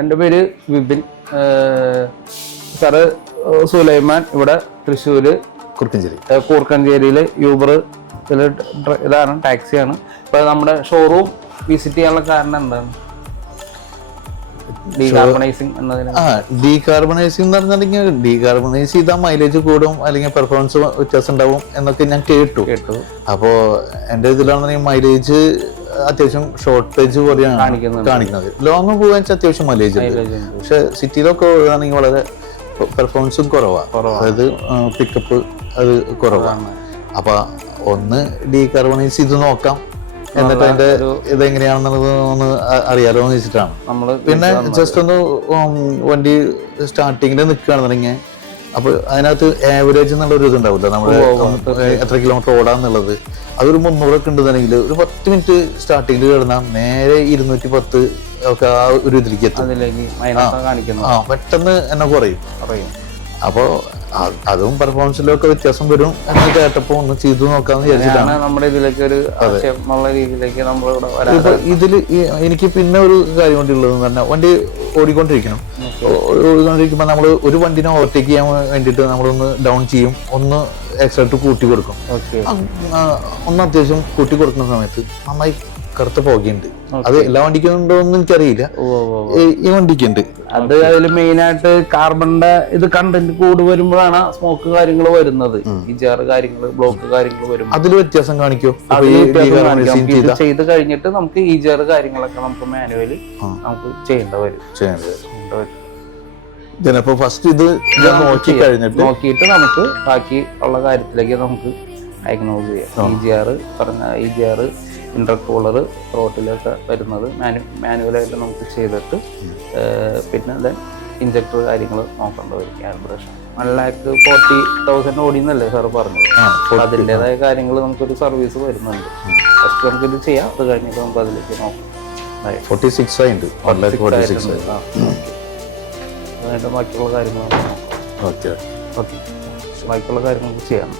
എൻ്റെ പേര് വിപിൻ. സാറ് സുലൈമാൻ ഇവിടെ തൃശ്ശൂർ കൂർക്കഞ്ചേരിയിൽ യൂബർ ഇതാണ്, ടാക്സിയാണ്. ഇപ്പൊ നമ്മുടെ ഷോറൂം വിസിറ്റ് ചെയ്യാനുള്ള കാരണം എന്താണ്? ഡീകാർബണൈസിങ് എന്നതിന് ഡീകാർബണൈസിംഗ് എന്ന് പറഞ്ഞിട്ടുണ്ടെങ്കിൽ ഡീകാർബണൈസ് ചെയ്താൽ മൈലേജ് കൂടും അല്ലെങ്കിൽ പെർഫോമൻസ് വ്യത്യാസം ഉണ്ടാവും എന്നൊക്കെ ഞാൻ കേട്ടു. അപ്പോ എന്റെ ഇതിലാണെന്നുണ്ടെങ്കിൽ മൈലേജ് അത്യാവശ്യം ഷോർട്ടേജ് പോലെയാണ് കാണിക്കുന്നത്. ലോങ് പോകാൻ വെച്ചാൽ അത്യാവശ്യം മൈലേജ് ഉണ്ട്, പക്ഷെ സിറ്റിയിലൊക്കെ ആണെങ്കിൽ വളരെ പെർഫോമൻസും കുറവാണ്. അതായത് പിക്കപ്പ് അത് കുറവാണ്. അപ്പൊ ഒന്ന് ഡീകാർബണൈസ് ചെയ്ത് നോക്കാം, എന്നിട്ട് അതിന്റെ ഇതെങ്ങനെയാണെന്നുള്ളത് ഒന്ന് അറിയാലോ എന്ന് വെച്ചിട്ടാണ്. പിന്നെ ജസ്റ്റ് ഒന്ന് വണ്ടി സ്റ്റാർട്ടിങ്ങിൽ നിൽക്കുകയാണെന്നുണ്ടെങ്കിൽ അപ്പൊ അതിനകത്ത് ആവറേജ് എന്നുള്ള ഒരു ഇതുണ്ടാവില്ല, നമ്മുടെ എത്ര കിലോമീറ്റർ ഓടാന്നുള്ളത്. അതൊരു 300 ഒക്കെ ഉണ്ടെന്നുണ്ടെങ്കിൽ ഒരു 10 മിനിറ്റ് സ്റ്റാർട്ടിങ്ങിൽ കിടന്നാൽ നേരെ 210 ഒക്കെ ആ ഒരു ഇതിലേക്ക് എത്തും. പെട്ടെന്ന് എന്നെ കുറയും. അപ്പോ അതും പെർഫോമൻസിലും ഒക്കെ വ്യത്യാസം വരും എന്ന് കേട്ടപ്പോ ഒന്ന് ചെയ്തു നോക്കാന്ന് വിചാരിച്ചിട്ടാണ് നമ്മുടെ ഇതിലേക്ക് ഒരു രീതിയിലേക്ക് ഇപ്പൊ ഇതില് എനിക്ക് പിന്നെ ഒരു കാര്യം കൊണ്ടുള്ളത് തന്നെ, വണ്ടി ഓടിക്കൊണ്ടിരിക്കുമ്പോ നമ്മള് ഒരു വണ്ടിനെ ഓവർടേക്ക് ചെയ്യാൻ വേണ്ടിട്ട് നമ്മളൊന്ന് ഡൗൺ ചെയ്യും, ഒന്ന് എക്സൈറ്റ് കൂട്ടി കൊടുക്കും. ഒന്ന് അത്യാവശ്യം കൂട്ടി കൊടുക്കുന്ന സമയത്ത് നന്നായി കറുത്ത പോകുന്നുണ്ട്. അത് എല്ലാ വണ്ടിക്കും ഉണ്ടോ എന്ന് എനിക്കറിയില്ല, ഈ വണ്ടിക്ക് ഉണ്ട്. അത് അതിൽ മെയിൻ ആയിട്ട് കാർബണിന്റെ ഇത് കണ്ടന്റ് കൂടി വരുമ്പോഴാണ് സ്മോക്ക് കാര്യങ്ങൾ വരുന്നത്, ഇജാറ് കാര്യങ്ങള് ബ്ലോക്ക് കാര്യങ്ങൾ വരും. അതിൽ വ്യത്യാസം കാണിക്കോ? ചെയ്ത് കഴിഞ്ഞിട്ട് നമുക്ക് ഇജാറ് കാര്യങ്ങളൊക്കെ നമുക്ക് മാനുവലി നമുക്ക് ചെയ്യേണ്ട വരും. ഇതിപ്പോ ഫസ്റ്റ് ഇത് നോക്കിയിട്ട് നമുക്ക് ബാക്കി ഉള്ള കാര്യത്തിലേക്ക് നമുക്ക് ഡയഗ്നോസ് ചെയ്യാം. EGR ഇന്റർകൂളർ ത്രോട്ടിലൊക്കെ വരുന്നത് മാനുവലായിട്ട് നമുക്ക് ചെയ്തിട്ട് പിന്നെ ഇഞ്ചക്ടർ കാര്യങ്ങൾ നോക്കേണ്ട വരും. കാലിബ്രേഷൻ 1,40,000 ഓടിയെന്നല്ലേ സാറ് പറഞ്ഞത്. അതിൻ്റെതായ കാര്യങ്ങൾ നമുക്കൊരു സർവീസ് വരുന്നുണ്ട്. ഫസ്റ്റ് നമുക്കിത് ചെയ്യാം, അത് കഴിഞ്ഞിട്ട് നമുക്ക് അതിലേക്ക് നോക്കാം. 46 ആയിട്ട് ബാക്കിയുള്ള കാര്യങ്ങൾ നോക്കാം. ഓക്കെ ബാക്കിയുള്ള കാര്യങ്ങൾ ചെയ്യാം.